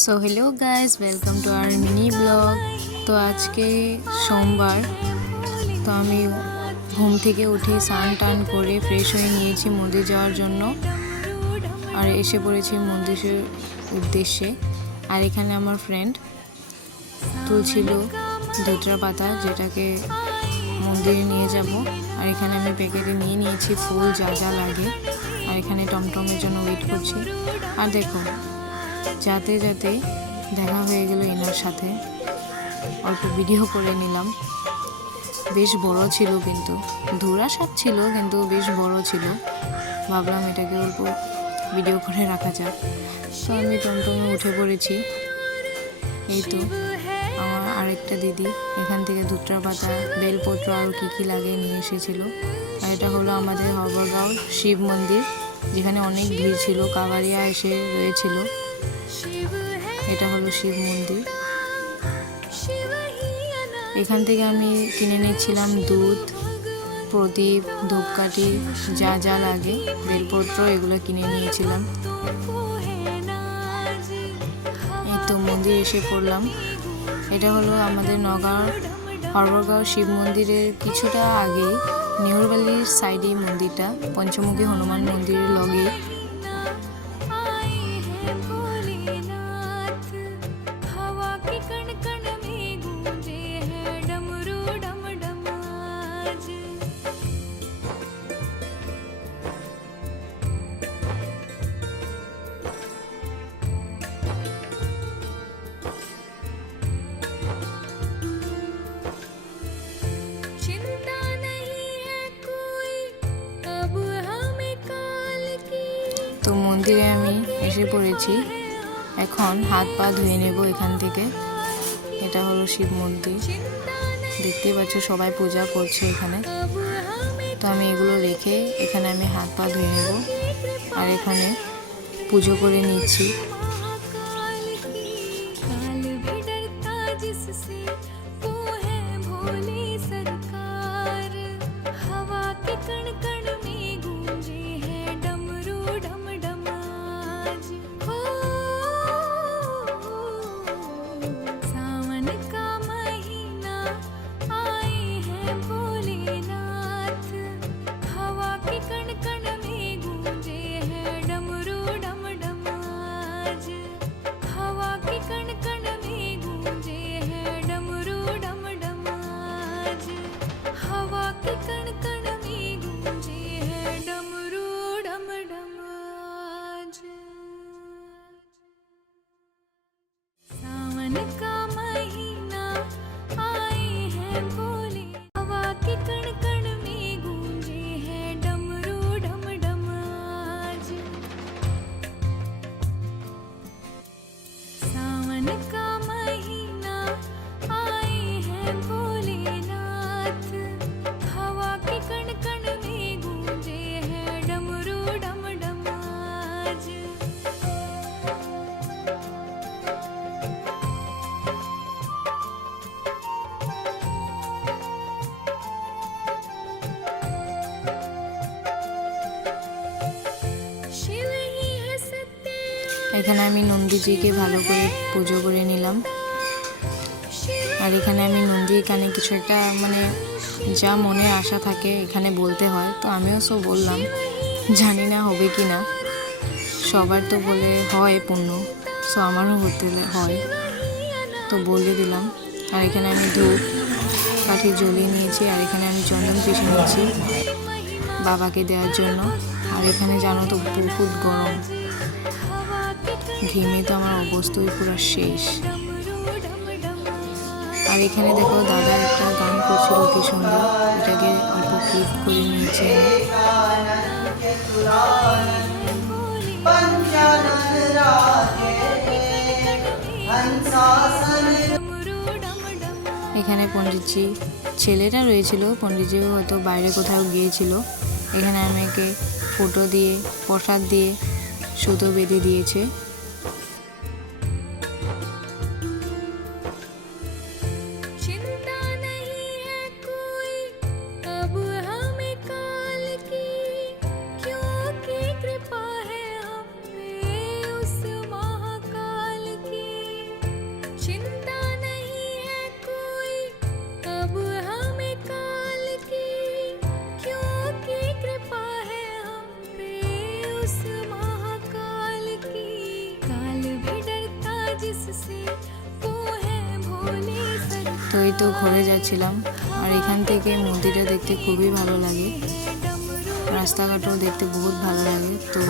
So hello guys, welcome to our mini blog. তো আজকে সোমবার, তো আমি ঘুম থেকে উঠে স্নান টান করে ফ্রেশ হয়ে নিয়েছি মন্দির যাওয়ার জন্য, আর এসে পড়েছি মন্দিরের উদ্দেশ্যে। আর এখানে আমার ফ্রেন্ড তুলছিল ধুতরা পাতা, যেটাকে মন্দিরে নিয়ে যাব। আর এখানে আমি প্যাকেটে নিয়ে নিয়েছি ফুল যা যা লাগে, আর এখানে টমটমের জন্য ওয়েট করছি। আর দেখো, যাতে যাতে দেখা হয়ে গেল এনার সাথে, অল্প ভিডিও করে নিলাম। বেশ বড় ছিল, কিন্তু ধুরা সাপ ছিল, কিন্তু বেশ বড় ছিল। ভাবলাম এটাকে অল্প ভিডিও করে রাখা যাক। তো আমি টমটমে উঠে পড়েছি। এই তো আমার আরেকটা দিদি এখান থেকে ধুতরা পাতা, বেলপত্র আরও কী লাগে নিয়ে এসেছিল। আর এটা হলো আমাদের হবরগাঁও শিব মন্দির, যেখানে অনেক ভিড় ছিল, কাভারিয়া এসে রয়েছিল। এটা হলো শিব মন্দির। এখান থেকে আমি কিনে নিচ্ছিলাম দুধ, প্রদীপ, ধূপকাঠি, যা যা লাগে, বেলপত্র, এগুলো কিনে নিয়েছিলাম। এই তো মন্দির এসে পড়লাম। এটা হলো আমাদের নগাঁও হবরগাঁও শিব মন্দিরের কিছুটা আগে, নেহরুবালির সাইডে মন্দিরটা, পঞ্চমুখী হনুমান মন্দিরের লগে। তো মন্দিরে আমি এসে পড়েছি, এখন হাত পা ধুয়ে নেব এখান থেকে। এটা হলো শিব মন্দির, দেখতেই পাচ্ছ সবাই পূজা করছে এখানে। তো আমি এগুলো রেখে এখানে আমি হাত পা ধুয়ে নেব, আর এখানে পুজো করে নিচ্ছি। এখানে আমি নন্দীজিকে ভালো করে পুজো করে নিলাম। আর এখানে আমি নন্দীর কানে কিছু একটা যা মনে আশা থাকে এখানে বলতে হয়। তো আমিও সব বললাম, জানি না হবে কি না, সবার তো বলে হয় পূর্ণ, সো আমারও হতে হয়, তো বলে দিলাম। আর এখানে আমি ধূপ কাঠি জ্বলিয়ে নিয়েছি, আর এখানে আমি চন্দন পিষে নিয়েছি বাবাকে দেওয়ার জন্য। আর এখানে জানো তো বহুত গরম, ঘেমে তো আমার অবস্থাই পুরো শেষ। আর এখানে দেখো দাদা একটা গান করছিল, কি সুন্দর, এটাকে অল্প ক্লিপ করে নিয়েছি। এখানে পণ্ডিতজি ছেলেটা রয়েছিল, পণ্ডিতজিও হয়তো বাইরে কোথাও গিয়েছিল। এখানে আমাকে ফটো দিয়ে প্রসাদ দিয়ে সুতো বেঁধে দিয়েছে। कृपा है हम पे उस महाकाल की। তো এই তো ঘরে যাচ্ছিলাম, আর এখান থেকে মন্দিরটা দেখতে খুবই ভালো লাগে, রাস্তাঘাটও দেখতে বহুত ভালো লাগে। তো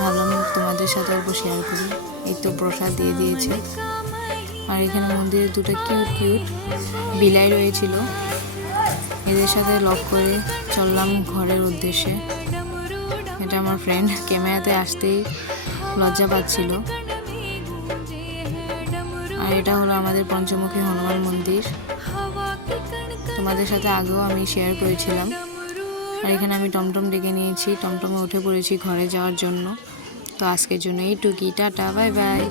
ভাবলাম তোমাদের সাথে অল্প শেয়ার করি। এই তো প্রসাদ দিয়ে দিয়েছে, আর এখানে মন্দিরে দুটো কিউট কিউট বিলাই রয়েছিল, এদের সাথে লক করে চললাম ঘরের উদ্দেশ্যে। এটা আমার ফ্রেন্ড ক্যামেরাতে আসতেই লজ্জা পাচ্ছিল। আর এটা হলো আমাদের পঞ্চমুখী হনুমান মন্দির, তোমাদের সাথে আগেও আমি শেয়ার করেছিলাম। আর এখানে আমি টমটম ডেকে নিয়েছি, টমটমে উঠে পড়েছি ঘরে যাওয়ার জন্য। তো আজকের জন্য এইটুকুই, টাটা, বাই বাই।